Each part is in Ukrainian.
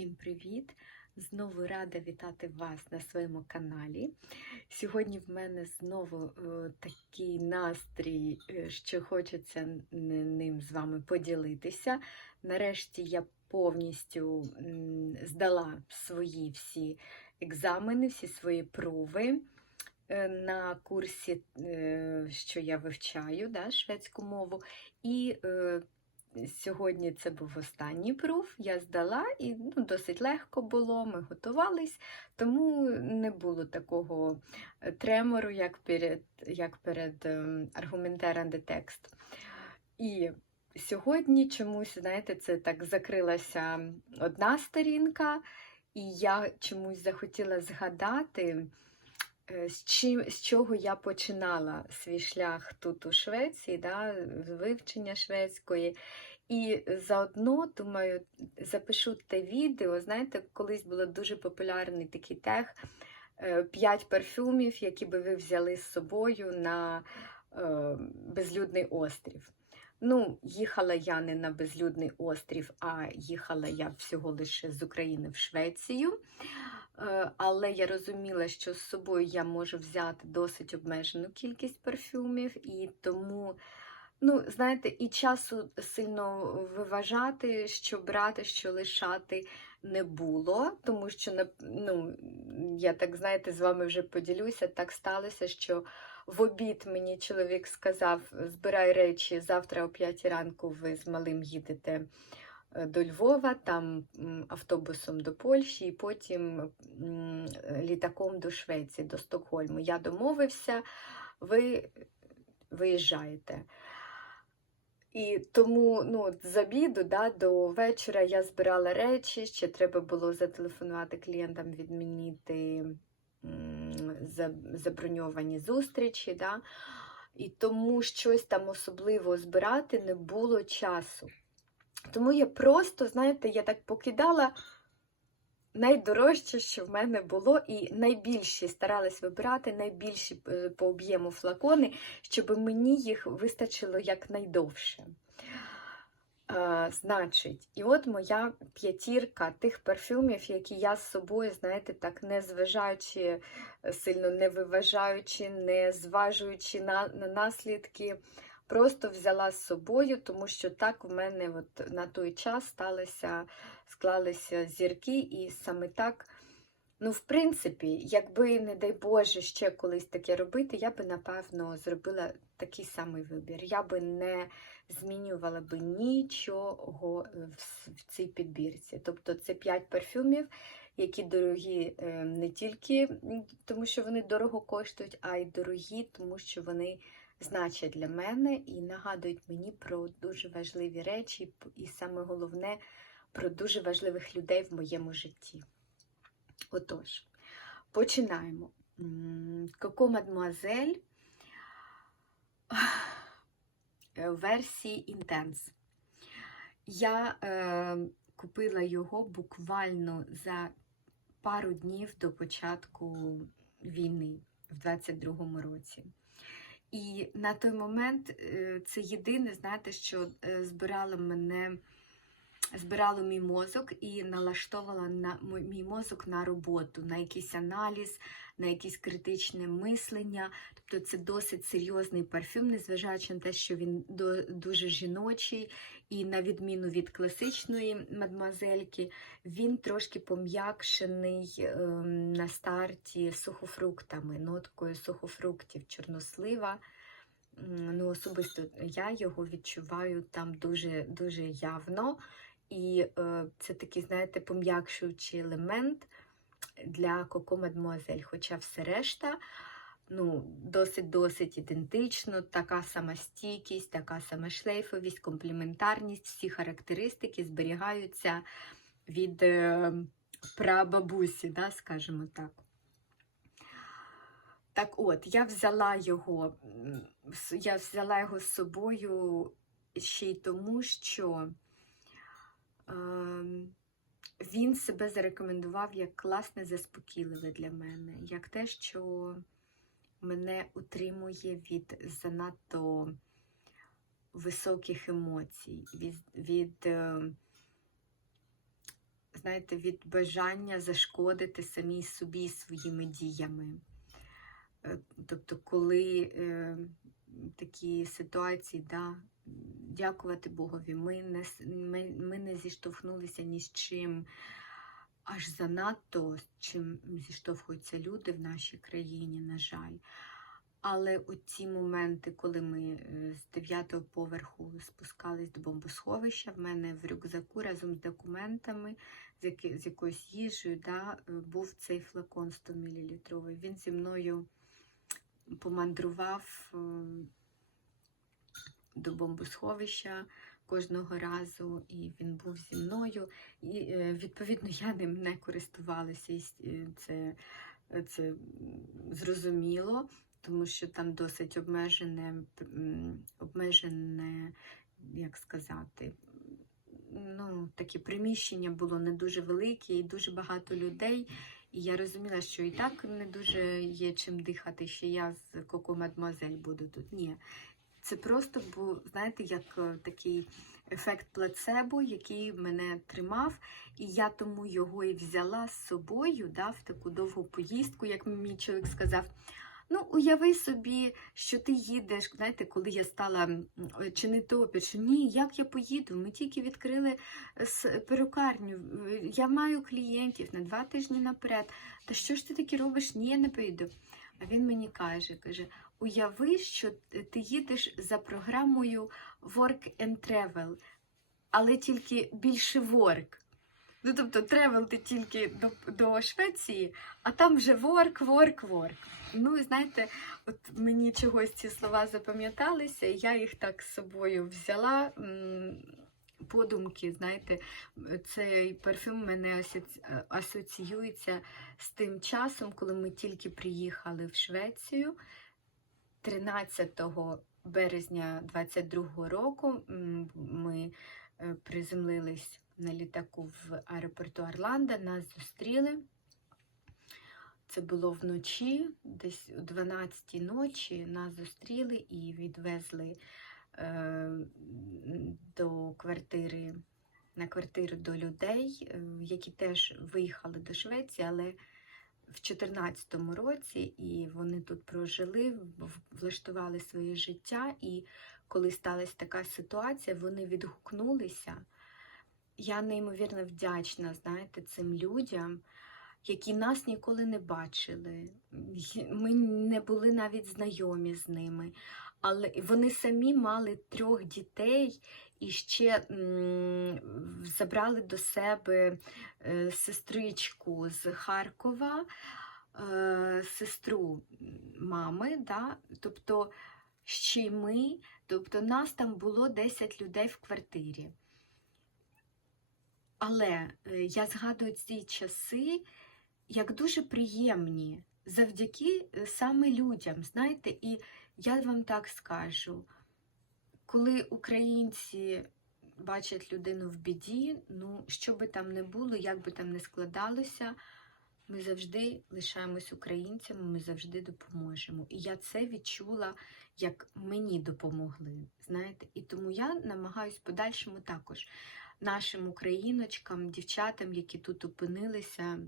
Всім привіт! Знову рада вітати вас на своєму каналі. Сьогодні в мене знову е, такий настрій, е, що хочеться ним з вами поділитися. Нарешті я повністю здала свої всі екзамени, всі свої прови е, на курсі, що я вивчаю да, шведську мову. І Сьогодні це був останній пруф, я здала і ну, досить легко було, ми готувались, тому не було такого е, тремору, як перед, як перед ем, аргументарен де текст. І сьогодні чомусь, знаєте, це так закрилася одна сторінка, і я чомусь захотіла згадати, з, чим, з чого я починала свій шлях тут у Швеції, да, з вивчення шведської. І заодно, думаю, запишу те відео. Знаєте, колись було дуже популярний такий тег е, п'ять парфюмів, які би ви взяли з собою на е, безлюдний острів. Ну, їхала я не на безлюдний острів, а їхала я всього лише з України в Швецію. Е, Але я розуміла, що з собою я можу взяти досить обмежену кількість парфюмів, і тому, ну, знаєте, і часу сильно виважати, що брати, що лишати не було, тому що, ну, я так, знаєте, з вами вже поділюся, так сталося, що в обід мені чоловік сказав: збирай речі, завтра о 5 ранку ви з малим їдете до Львова, там автобусом до Польщі, і потім літаком до Швеції, до Стокгольму. Я домовився, ви виїжджаєте. І тому ну, з обіду да, до вечора я збирала речі, ще треба було зателефонувати клієнтам, відмінити заброньовані зустрічі. Да? І тому щось там особливо збирати не було часу. Тому я просто, знаєте, я так покидала найдорожче, що в мене було, і найбільші старалась вибирати найбільші е, по об'єму флакони, щоб мені їх вистачило якнайдовше. Е, значить, і от моя п'ятірка тих парфюмів, які я з собою, знаєте, так не зважаючи, е, сильно не виважаючи, не зважуючи на, на наслідки, просто взяла з собою, тому що так в мене от на той час сталося, склалися зірки, і саме так. Ну, в принципі, якби, не дай Боже, ще колись таке робити, я би, напевно, зробила такий самий вибір. Я би не змінювала би нічого в, цій підбірці. Тобто це 5 парфюмів, які дорогі е, не тільки тому, що вони дорого коштують, а й дорогі, тому що вони значать для мене і нагадують мені про дуже важливі речі, і саме головне про дуже важливих людей в моєму житті. Отож, починаємо. Коко Мадмуазель е, версії Intense. Я е, купила його буквально за пару днів до початку війни в 22-му році. І на той момент е, це єдине, знаєте, що е, збирало мене, збирало мій мозок і налаштовувала на мій мозок на роботу, на якийсь аналіз, на якесь критичне мислення. Тобто це досить серйозний парфюм, незважаючи на те, що він дуже жіночий, і на відміну від класичної мадмуазельки, він трошки пом'якшений ем, на старті сухофруктами, ноткою сухофруктів, чорнослива. Ну, особисто я його відчуваю там дуже, дуже явно. І е, це такий, знаєте, пом'якшуючий елемент для Коко Мадмуазель. Хоча все решта ну, досить-досить ідентично, така сама стійкість, така сама шлейфовість, комплементарність, всі характеристики зберігаються від е, прабабусі, да, скажімо так. Так от, я взяла його, я взяла його з собою ще й тому, що він себе зарекомендував як класне заспокійливе для мене, як те, що мене утримує від занадто високих емоцій, від, від е, знаєте, від бажання зашкодити самій собі своїми діями. Е, Тобто, коли е, такі ситуації, да, дякувати Богові, ми не, ми, ми не зіштовхнулися ні з чим аж занадто, з чим зіштовхуються люди в нашій країні, на жаль. Але оці моменти, коли ми е, з дев'ятого поверху спускались до бомбосховища, в мене в рюкзаку разом з документами, з, якоюсь їжею, да, е, був цей флакон 100 мл. Він зі мною помандрував е, до бомбосховища кожного разу, і він був зі мною. І е, відповідно я ним не користувалася. І е, це, це зрозуміло, тому що там досить обмежене, обмежене, як сказати, ну, таке приміщення було не дуже велике і дуже багато людей. І я розуміла, що і так не дуже є чим дихати, ще я з Коко Мадмуазель буду тут. Ні. Це просто був, знаєте, як е, такий ефект плацебо, який мене тримав, і я тому його і взяла з собою да, в таку довгу поїздку, як мій чоловік сказав. Ну, уяви собі, що ти їдеш, знаєте, коли я стала м, чинити опір, що ні, як я поїду? Ми тільки відкрили перукарню, е, я маю клієнтів на два тижні наперед. Та що ж ти таке робиш? Ні, я не поїду. А він мені каже, каже, уяви, що ти їдеш за програмою Work and Travel, але тільки більше work. Ну, тобто, тревел ти тільки до, до Швеції, а там вже work, work, work. Ну, і знаєте, от мені чогось ці слова запам'яталися, і я їх так з собою взяла. Подумки, знаєте, цей парфюм мене асоціюється з тим часом, коли ми тільки приїхали в Швецію 13 березня 22 року. Ми е, приземлились на літаку в аеропорту Орландо, нас зустріли. Це було вночі, десь о 12 ночі нас зустріли і відвезли е, до квартири, на квартиру до людей, е, які теж виїхали до Швеції, але в 2014 році, і вони тут прожили, влаштували своє життя. І коли сталася така ситуація, вони відгукнулися. Я неймовірно вдячна, знаєте, цим людям, які нас ніколи не бачили. Ми не були навіть знайомі з ними. Але вони самі мали трьох дітей і ще забрали до себе е, сестричку з Харкова, е, сестру мами, да? тобто ще й ми, тобто нас там було 10 людей в квартирі. Але е, я згадую ці часи як дуже приємні завдяки саме людям. Знаєте, і я вам так скажу, коли українці бачать людину в біді, ну що би там не було, як би там не складалося, ми завжди лишаємось українцями, ми завжди допоможемо. І я це відчула, як мені допомогли. Знаєте, і тому я намагаюсь подальшому також нашим україночкам, дівчатам, які тут опинилися,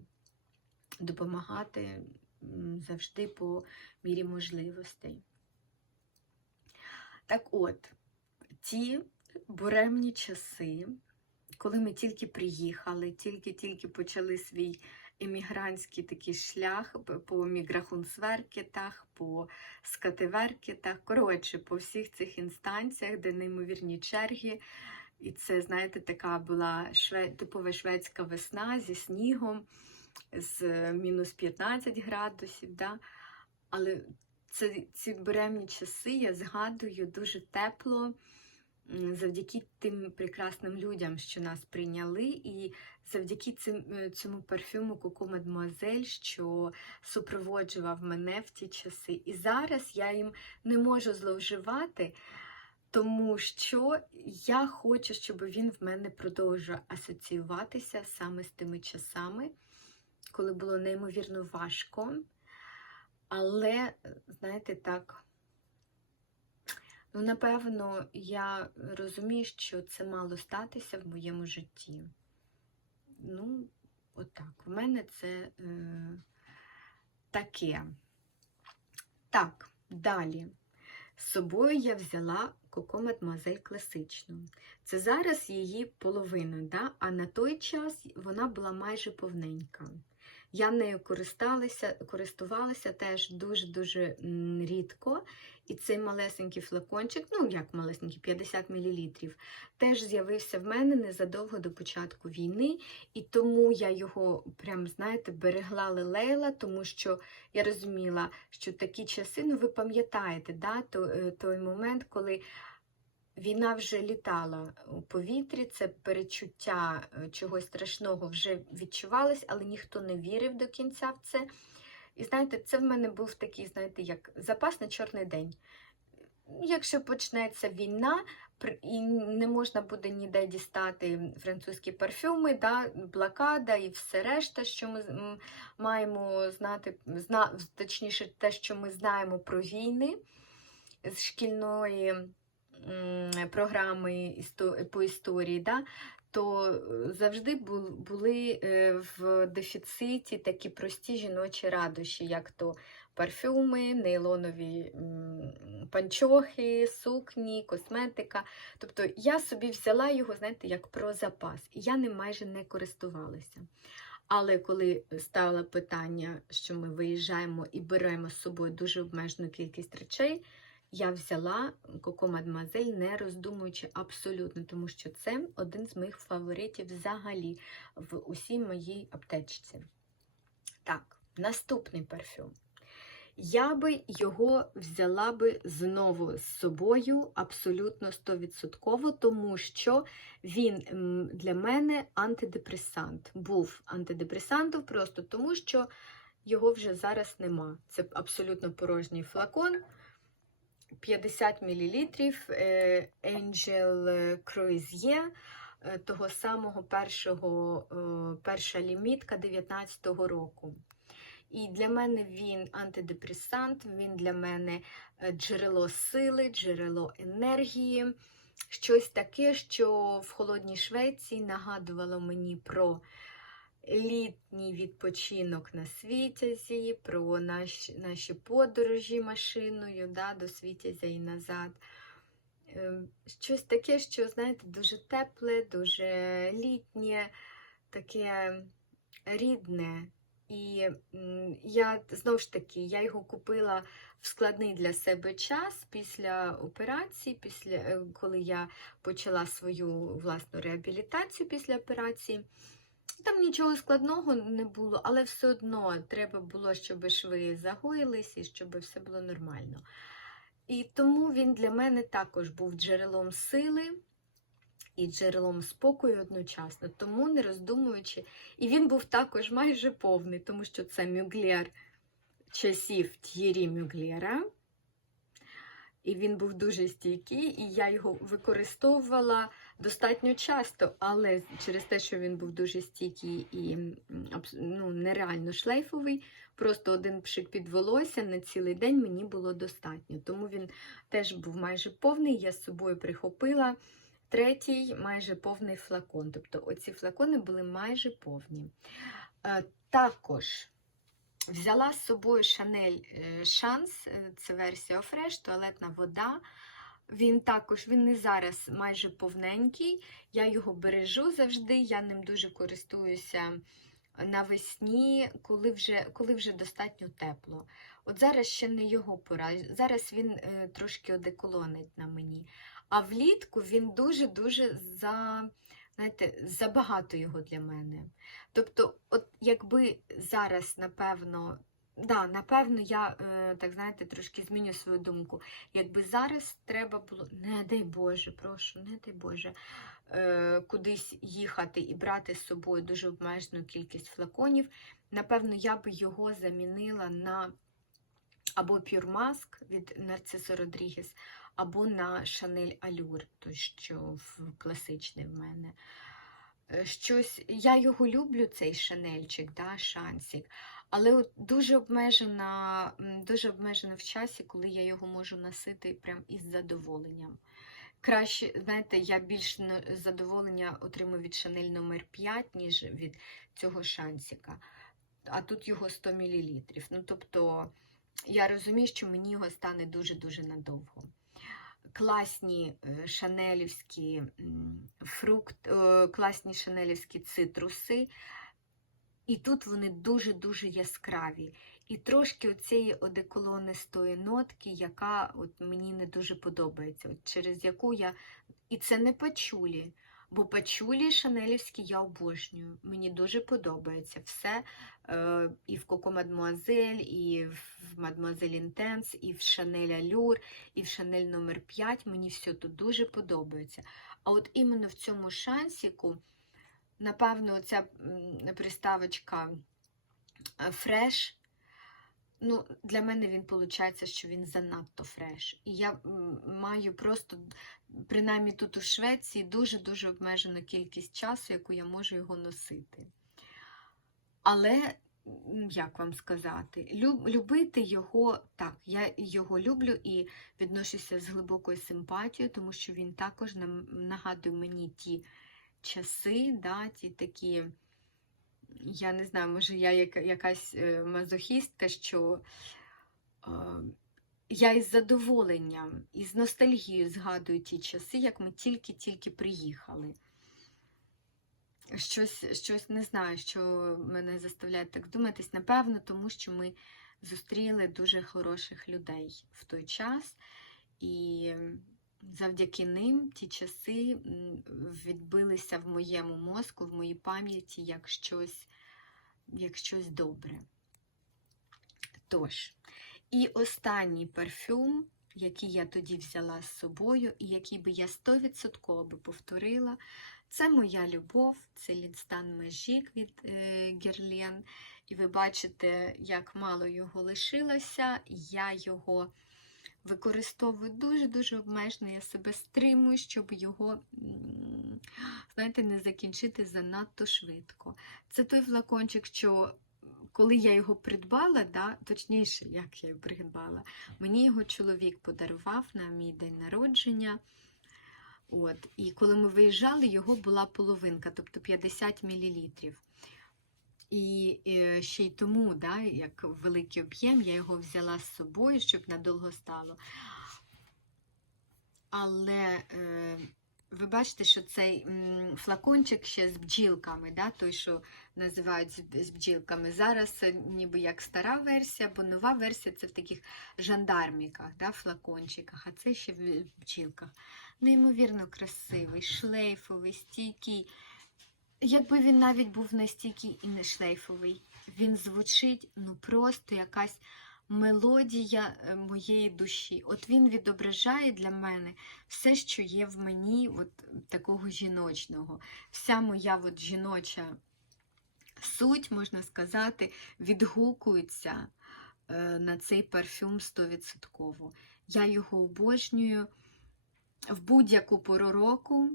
допомагати завжди по мірі можливостей. Так от, ті буремні часи, коли ми тільки приїхали, тільки-тільки почали свій емігрантський такий шлях по міграхунсверкетах, по скативеркетах, коротше, по всіх цих інстанціях, де неймовірні черги. І це, знаєте, така була шве... типова шведська весна зі снігом, з мінус 15 градусів. Да? Але це, ці буремні часи я згадую дуже тепло завдяки тим прекрасним людям, що нас прийняли, і завдяки цим, е, цьому парфюму Коко Мадмуазель, що супроводжував мене в ті часи. І зараз я їм не можу зловживати, тому що я хочу, щоб він в мене продовжував асоціюватися саме з тими часами, коли було неймовірно важко. Але, знаєте, так, ну, напевно, я розумію, що це мало статися в моєму житті. ну, отак. У мене це е, таке. Так, далі. З собою я взяла Коко Мадмуазель класичну. Це зараз її половина, да? а на той час вона була майже повненька. Я нею користалася, користувалася теж дуже-дуже рідко. І цей малесенький флакончик, ну як малесенький, 50 мл, теж з'явився в мене незадовго до початку війни. І тому я його, прям, знаєте, берегла лелейла, тому що я розуміла, що такі часи, ну ви пам'ятаєте, да, е, той момент, коли війна вже літала у повітрі, це перечуття е, чогось страшного вже відчувалось, але ніхто не вірив до кінця в це. І знаєте, це в мене був такий, знаєте, як запас на чорний день. Якщо почнеться війна, і не можна буде ніде дістати французькі парфюми, да, блокада і все решта, що ми маємо знати, зна, точніше, те, що ми знаємо про війни з шкільної програми по історії, да, то е, завжди були е, в дефіциті такі прості жіночі радощі, як то парфюми, нейлонові панчохи, сукні, косметика. Тобто я собі взяла його, знаєте, як про запас, я ним майже не користувалася. Але коли ставила питання, що ми виїжджаємо і беремо з собою дуже обмежену кількість речей, я взяла Коко Мадмазель, не роздумуючи абсолютно, тому що це один з моїх фаворитів взагалі в усій моїй аптечці. Так, наступний парфюм. Я би його взяла би знову з собою абсолютно 100%, тому що він для мене антидепресант. Був антидепресантом просто тому, що його вже зараз нема. Це абсолютно порожній флакон. 50 мл е, Angel Croisier, е, того самого першого, е, перша лімітка 19-го року. І для мене він антидепресант, він для мене джерело сили, джерело енергії, щось таке, що в холодній Швеції нагадувало мені про літній відпочинок на Світязі, про наші, наші подорожі машиною да, до Світязя і назад. Ем, Щось таке, що, знаєте, дуже тепле, дуже літнє, таке рідне. І я знову ж таки я його купила в складний для себе час після операції, після, е, коли я почала свою власну реабілітацію після операції. Там нічого складного не було, але все одно треба було, щоб шви загоїлись і щоб все було нормально. І тому він для мене також був джерелом сили і джерелом спокою одночасно, тому не роздумуючи. І він був також майже повний, тому що це мюглєр часів Т'єрі Мюглєра. І він був дуже стійкий, і я його використовувала достатньо часто, але через те, що він був дуже стійкий і ну, нереально шлейфовий, просто один пшик під волосся на цілий день мені було достатньо. Тому він теж був майже повний, я з собою прихопила третій майже повний флакон. Тобто оці флакони були майже повні. Е, Також взяла з собою Шанель Шанс, це версія Fresh, туалетна вода. Він також він не зараз майже повненький. Я його бережу завжди, я ним дуже користуюся навесні, коли вже, коли вже достатньо тепло. От зараз ще не його пора. Зараз він е, трошки одеколонить на мені. А влітку він дуже-дуже за, знаєте, забагато його для мене. Тобто, от якби зараз, напевно, да, напевно, я е, так знаєте, трошки зміню свою думку. Якби зараз треба було, не дай Боже, прошу, не дай Боже, е, кудись їхати і брати з собою дуже обмежену кількість флаконів, напевно, я би його замінила на або Mask від Нарцисо Родрігес, або на Chanel Allure, той, що класичний в мене. Е, Щось, я його люблю, цей шанельчик, да, шансик, але дуже обмежена, дуже обмежена в часі, коли я його можу носити прям із задоволенням. краще, знаєте, я більш задоволення отримую від Шанель номер 5, ніж від цього шансика. А тут його 100 мл. Ну, тобто, я розумію, що мені його стане дуже-дуже надовго. Класні е, шанелівські м, фрукт, е, класні шанелівські цитруси. І тут вони дуже-дуже яскраві. І трошки оцієї одеколонистої нотки, яка от мені не дуже подобається, от через яку я. І це не пачулі, бо пачулі шанелівські я обожнюю. Мені дуже подобається все. Е, і в Коко Мадмуазель, і в Мадмуазель Інтенс, і в Шанель Алюр, і в Шанель номер 5 Мені все тут дуже подобається. А от іменно в цьому шансіку, напевно, ця приставочка фреш. Ну, Для мене він виходить, що він занадто фреш. І я маю просто, принаймні тут у Швеції, дуже-дуже обмежену кількість часу, яку я можу його носити. Але, як вам сказати, любити його так, я його люблю і відношуся з глибокою симпатією, тому що він також нагадує мені ті часи, да, ті такі я не знаю, може, я якась е, мазохістка, що е, я із задоволенням, із ностальгією згадую ті часи, як ми тільки-тільки приїхали. Щось, щось не знаю, що мене заставляє так думатись. Напевно, тому що ми зустріли дуже хороших людей в той час. І завдяки ним ті часи відбилися в моєму мозку, в моїй пам'яті як щось, як щось добре. Тож, і останній парфюм, який я тоді взяла з собою, і який би я 100% би повторила, це моя любов, це Лінстан Межік від е, Герлен. І ви бачите, як мало його лишилося. Я його використовую дуже-дуже обмежено, я себе стримую, щоб його, знаєте, не закінчити занадто швидко. Це той флакончик, що коли я його придбала, да, точніше, як я його придбала, мені його чоловік подарував на мій день народження. От, І коли ми виїжджали, його була половинка, тобто 50 мл. І е, ще й тому, да, як великий об'єм, я його взяла з собою, щоб надовго стало. Але е, ви бачите, що цей флакончик ще з бджілками, да, той, що називають з бджілками. Зараз ніби як стара версія, бо нова версія це в таких жандарміках, да, флакончиках, а це ще в бджілках. Неймовірно красивий, шлейфовий, стійкий. Якби він навіть був настільки і не шлейфовий, він звучить ну просто якась мелодія е, моєї душі. От він відображає для мене все, що є в мені, от такого жіночного. Вся моя от жіноча суть, можна сказати, відгукується е, на цей парфюм 100%. Я його обожнюю в будь-яку пору року.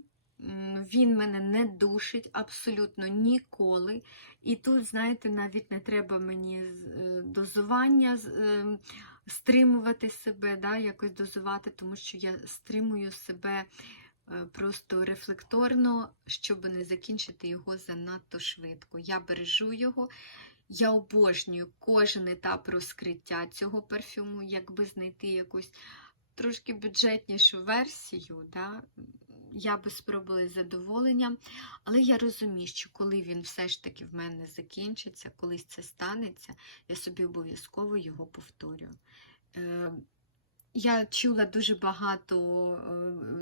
Він мене не душить абсолютно ніколи. І тут, знаєте, навіть не треба мені е, дозування ем, стримувати себе, да, якось дозувати, тому що я стримую себе е, просто рефлекторно, щоб не закінчити його занадто швидко. Я бережу його. Я обожнюю кожен етап розкриття цього парфюму, якби знайти якусь трошки бюджетнішу версію. Да? Я би спробувала з задоволенням, але я розумію, що коли він все ж таки в мене закінчиться, колись це станеться, я собі обов'язково його повторю. Е, я чула дуже багато,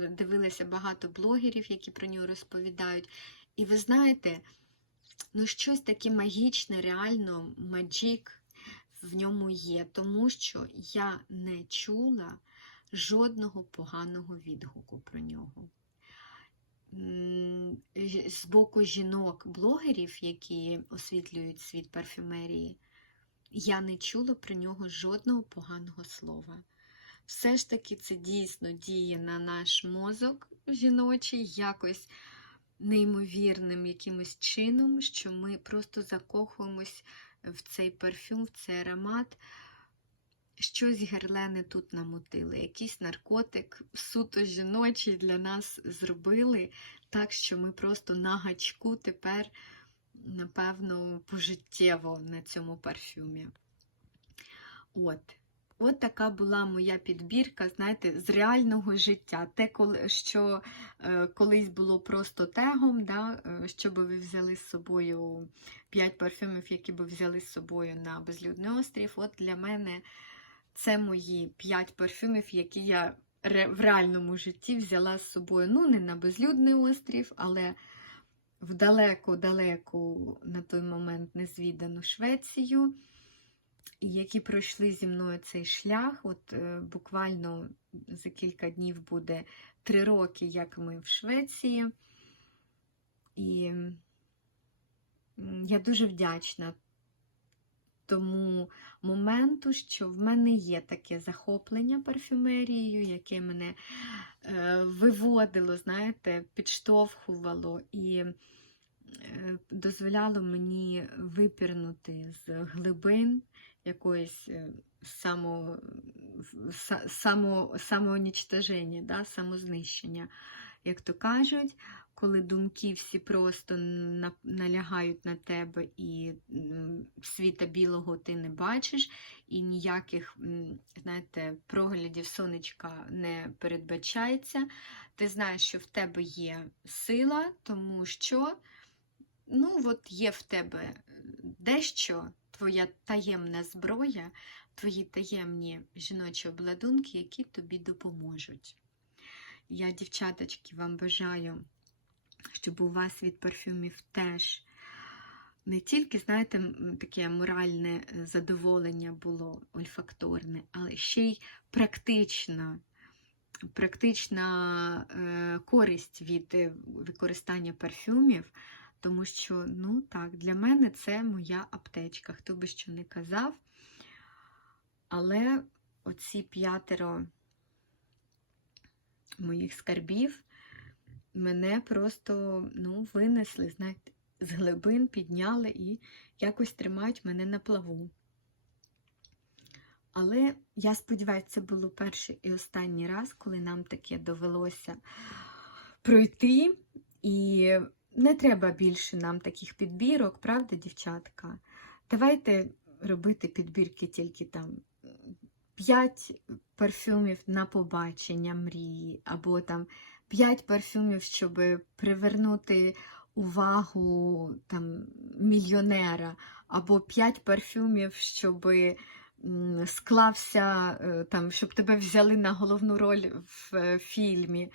е, дивилася багато блогерів, які про нього розповідають. І ви знаєте, ну щось таке магічне, реально маджік в ньому є, тому що я не чула жодного поганого відгуку про нього з боку жінок-блогерів, які освітлюють світ парфюмерії, я не чула про нього жодного поганого слова. Все ж таки, це дійсно діє на наш мозок жіночий, якось неймовірним якимось чином, що ми просто закохуємось в цей парфюм, в цей аромат. Щось герлени тут намотили, якийсь наркотик суто жіночий для нас зробили, так що ми просто на гачку тепер, напевно, пожиттєво на цьому парфюмі. От. От така була моя підбірка, знаєте, з реального життя. Те, що е, колись було просто тегом, да, е, що ви взяли з собою 5 парфюмів, які би взяли з собою на безлюдний острів. От для мене це мої 5 парфюмів, які я в реальному житті взяла з собою. Ну, не на безлюдний острів, але в далеку-далеку на той момент незвідану Швецію які пройшли зі мною цей шлях. От е, буквально за кілька днів буде три роки, як ми в Швеції. І я дуже вдячна тому моменту, що в мене є таке захоплення парфюмерією, яке мене е, виводило, знаєте, підштовхувало і е, дозволяло мені випірнути з глибин якоїсь е, само, само, самоунічтоження, да, самознищення, як то кажуть, коли думки всі просто на- налягають на тебе і світа білого ти не бачиш, і ніяких, знаєте, проглядів сонечка не передбачається. Ти знаєш, що в тебе є сила, тому що ну, от є в тебе дещо, твоя таємна зброя, твої таємні жіночі обладунки, які тобі допоможуть. Я, дівчаточки, вам бажаю, щоб у вас від парфюмів теж не тільки, знаєте, таке моральне е, задоволення було ольфакторне, але ще й практична, практична е, користь від е, використання парфюмів. Тому що, ну так, для мене це моя аптечка, хто би що не казав. Але оці п'ятеро моїх скарбів мене просто ну, винесли, знаєте, з глибин підняли і якось тримають мене на плаву. Але я сподіваюся, це було перший і останній раз, коли нам таке довелося пройти. І не треба більше нам таких підбірок, правда, дівчатка? Давайте робити підбірки тільки там 5 парфюмів на побачення мрії, або там 5 парфюмів, щоб привернути увагу там, мільйонера, або 5 парфюмів, щоб склався, е, там, щоб тебе взяли на головну роль в е, фільмі.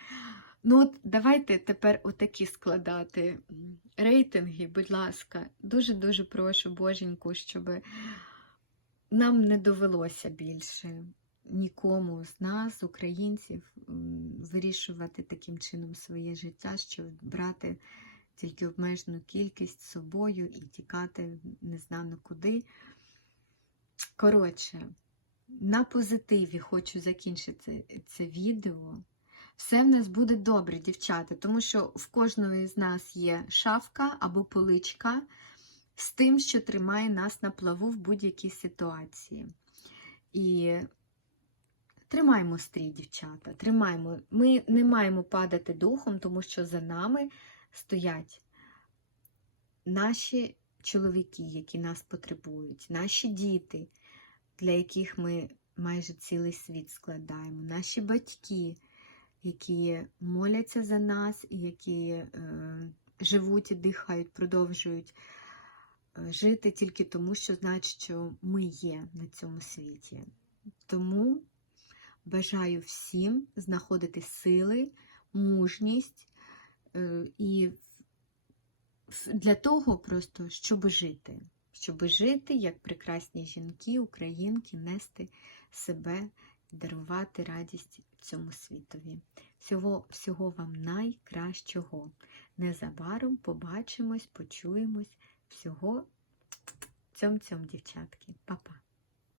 Ну, от давайте тепер отакі складати рейтинги, будь ласка. Дуже-дуже прошу, боженьку, щоб нам не довелося більше нікому з нас, українців, вирішувати таким чином своє життя, щоб брати тільки обмежену кількість з собою і тікати незнано куди. Коротше, на позитиві хочу закінчити це відео. Все в нас буде добре, дівчата, тому що в кожної з нас є шафка або поличка з тим, що тримає нас на плаву в будь-якій ситуації. І тримаємо стрій, дівчата, тримаємо. Ми не маємо падати духом, тому що за нами стоять наші чоловіки, які нас потребують, наші діти, для яких ми майже цілий світ складаємо, наші батьки які моляться за нас, які е, живуть і дихають, продовжують е, жити тільки тому, що знають, що ми є на цьому світі. Тому бажаю всім знаходити сили, мужність е, і для того просто, щоб жити. Щоб жити як прекрасні жінки, українки, нести себе, дарувати радість цьому світові. Всього, всього вам найкращого. Незабаром побачимось, почуємось. Всього цьом-цьом, дівчатки. Па-па.